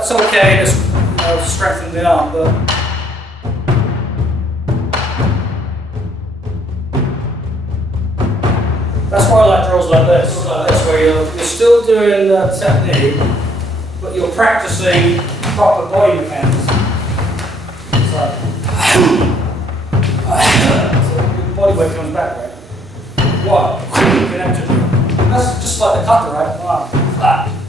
That's okay, just strengthen the arm, but that's why I like drills like this, where you're still doing the technique, but you're practicing proper body mechanics. So your body weight comes back, right? One, connected. That's just like the kata, right? One, flat.